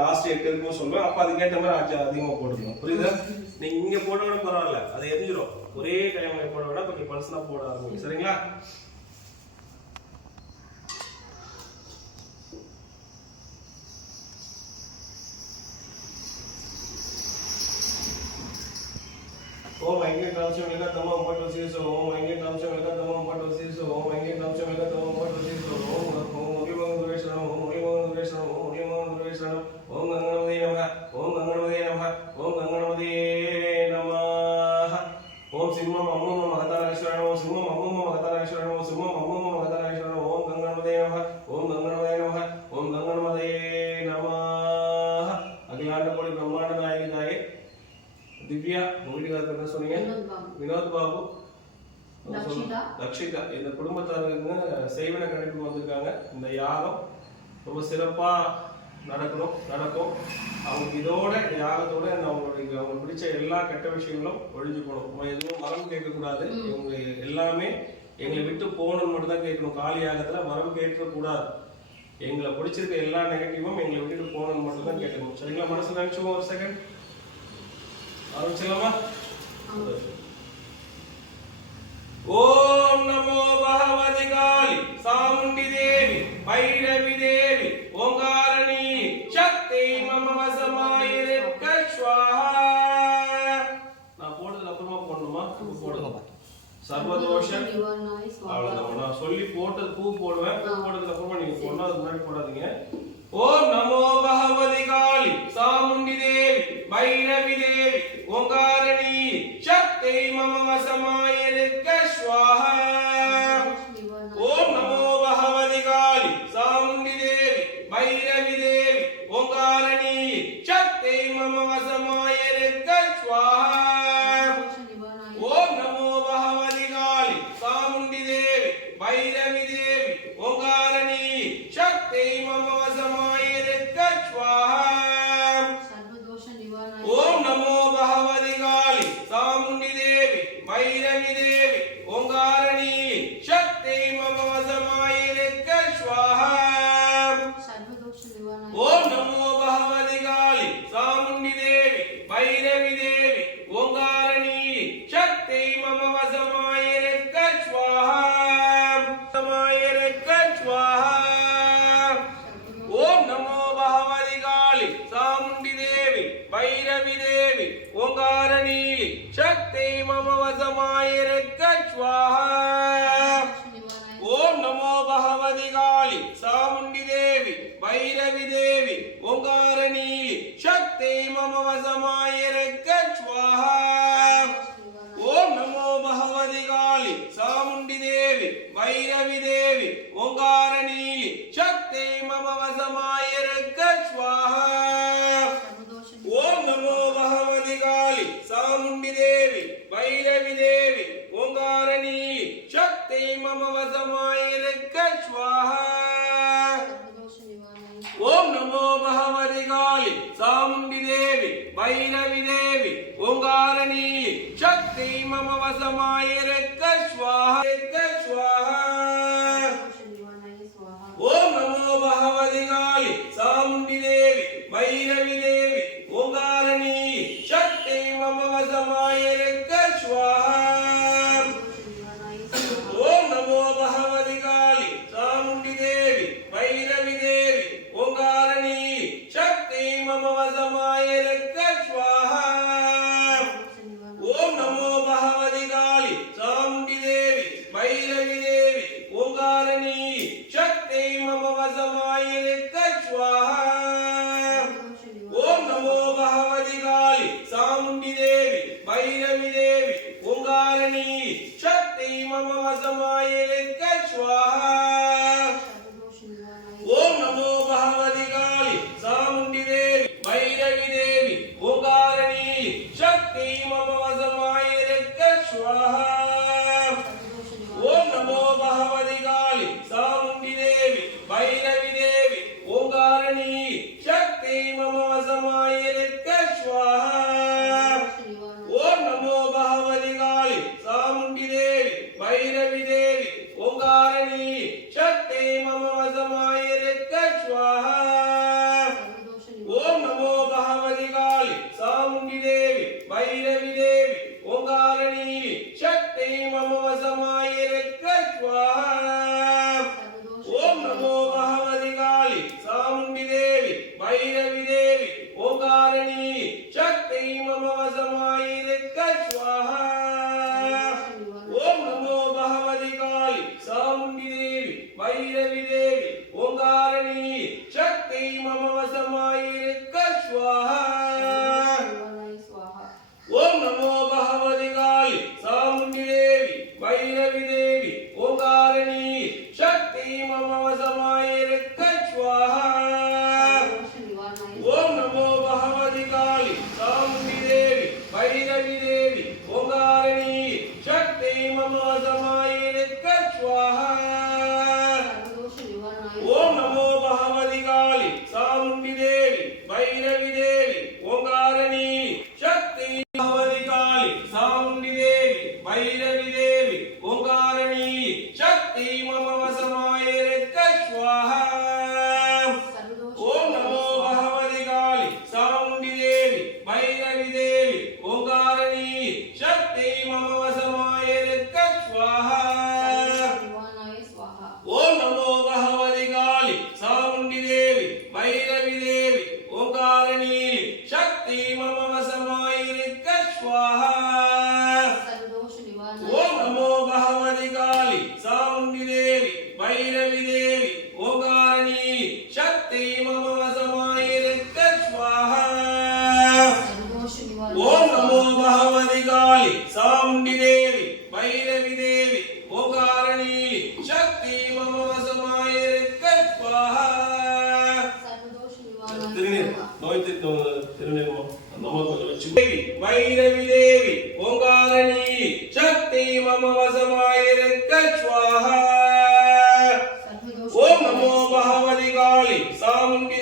Last 8 இருக்கும் சொல்லுவேன். அப்ப அதுக்கேற்ற மாதிரி அதிகமா போட்டுக்கணும். புரியுதா? நீங்க இங்க போட விட பரவாயில்ல, அது எரிஞ்சிடும். ஒரே டைம்ல போட விட கொஞ்சம் பல்சனா போட ஆரம்பிங்க. சரிங்களா? ओम ऐंगे नामसे मिलकर तमाम पट वसीस ओम ऐंगे नामसे मिलकर तमाम पट वसीस ओम ऐंगे नामसे मिलकर तमाम पट वसीस ओम ओम ओम शरण ओम ओम शरण ओम ओम शरण ओम गंगणपते नमः ओम गंगणपते नमः ओम गंगणपते नमः ओम सिंहम अम्मम महतारेश्वरण ओम सिंहम अम्मम महतारेश्वरण ओम सिंहम अम्मम महतारेश्वरण ओम गंगणपते नमः ओम गंगणपते नमः ओम गंगणपते नमः अखिलांड कोटि ब्रह्मांड नायक नायक दिव्या வீட்டுக்காரர் என்ன சொன்னீங்க? வினோத் பாபு, லக்ஷிதா. இந்த குடும்பத்தாருங்க செய்வன கணிப்புக்கு வந்திருக்காங்க. இந்த யாகம் ரொம்ப சிறப்பா நடக்கும். அவங்க இதோட யாகத்தோட அவங்களுக்கு பிடிச்ச எல்லா கெட்ட விஷயங்களும் ஒழிஞ்சு போகணும். எதுவும் வரம் கேட்க கூடாது. இவங்க எல்லாமே எங்களை விட்டு போகணும்னு மட்டும் தான் கேட்கணும். காலி யாகத்துல வரம் கேட்க கூடாது. எங்களை பிடிச்சிருக்க எல்லா நெகட்டிவும் எங்களை விட்டுட்டு போகணும்னு மட்டும் தான் கேட்கணும். சரிங்களா? மனசுல நினைச்சுவோம். ஒரு செகண்ட் ஆரம்பிச்சலாமா? ओम नमो भगवती काली चामुंडी देवी भैरवी देवी ओंकारणी शक्ति मम वसमाये स्वाहा நான் போடுறதுல அப்புறமா போடணுமா? போடுங்க. சர்வதோஷ அவ்வளவுதான். நான் சொல்லி போட்டது பூ போடுவேன். பூ போடுறதுக்கு அப்புறமா நீங்க போடணும். அதுக்கு முன்னாடி போடாதீங்க. ओम नमो भगवती काली चामुंडी देवी भैरवी देवी ओंकारणी शक्ति मम वसमाये स्वाहा ओम नमो भगवती काली चामुंडी देवी भैरवी देवी ओंकारणी शक्ति मम वसमाये स्वाहा ओम नमो भगवती काली चामुंडी देवी भैरवी देवी ओंकारणी शक्ति मम ओम नमो भगवती काली चामुंडी देवी भैरवी देवी ओंकारणी शक्ति मम वसमाये स्वाहा ओम नमो भगवती काली चामुंडी देवी भैरवी देवी ओंकारणी शक्ति मम वसमाये स्वाहा स्वाहा ओम नमो भगवती काली चामुंडी देवी भैरवी देवी ओंकारणी शक्ति मम वसमाये स्वाहा ओम नमो भगवती काली चामुंडी देवी भैरवी देवी ओंकारणी शक्ति मम वसमाये स्वाहा ओम नमो भगवती काली चामुंडी देवी भैरवी देवी ओंकारणी शक्ति मम वसमाये स्वाहा ओम नमो भगवती काली चामुंडी देवी भैरवी देवी ओंकारणी शक्ति मम वसमाये स्वाहा ओम नमो भगवती काली चामुंडी देवी भैरवी देवी ओंकारणी शक्ति मम वसमाये स्वाहा ओम नमो भगवती काली चामुंडी देवी भैरवी देवी ओंकारणी शक्ति मम वसमाये स्वाहा ओम नमो भगवती काली चामुंडी देवी भैरवी देवी ओंकारणी शक्ति मम वसमाये स्वाहा ओम नमो भगवती काली चामुंडी देवी भैरवी देवी ओंकारणी शक्ति मम वसमाये स्वाहा ओम नमो भगवती काली चामुंडी देवी भैरवी देवी ओंकारणी शक्ति मम वसमाये स्वाहा ओम नमो भगवती काली चामुंडी देवी भैरवी देवी ओंकारणी शक्ति मम वसमाये स्वाहा ओम नमो भगवती काली चामुंडी देवी भैरवी देवी ओंकारणी शक्ति मम वसमाये स्वाहा ओम नमो भगवती काली चामुंडी देवी भैरवी देवी ओंकारणी शक्ति मम वसमाये स्वाहा भैरवी देवी ओंकारिणी शक्ति मम वशमायिरक्क स्वाहा ओम नमो भगवति काली चामुंडी देवी भैरवी देवी ओंकारिणी शक्ति मम वशमायिरक्क स्वाहा ओम नमो भगवति काली चामुंडी देवी भैरवी देवी ओंकारिणी शक्ति मम वशमायिरक्क स्वाहा ओम नमो भगवति काली चामुंडी देवी भैरवी देवी ओंकारिणी शक्ति मम वशमायिरक्क स्वाहा ओम नमो भगवति काली चामुंडी देवी भैरवी देवी ओंकारिणी शक्ति भगवति काली चामुंडी देवी भैरवी देवी ओंकारिणी शक्ति मम वशमायिरक्क स्वाहा ओम नमो भगवति काली चामुंडी देवी भैरवी देवी ओंकारिणी शक्ति मम वशमायिरक्क स्वाहा ओम नमो भगवति काली चामुंडी देवी भैरवी देवी ओंकारिणी शक्ति मम वशमायिरक्क स्वाहा ओम नमो भगवति काली चामुंडी देवी भैरवी देवी ओंकारिणी शक्ति मम वशमायिरक्क स्वाहा ओम नमो भगवति काली चामुंडी देवी भैरवी देवी ओंकारिणी शक्ति मम वशमायिरक्क स्वाहा भैरवी देवी ओंकारिणी शक्ति मम वशमायिरक्क स्वाहा ओम नमो भगवति काली चामुंडी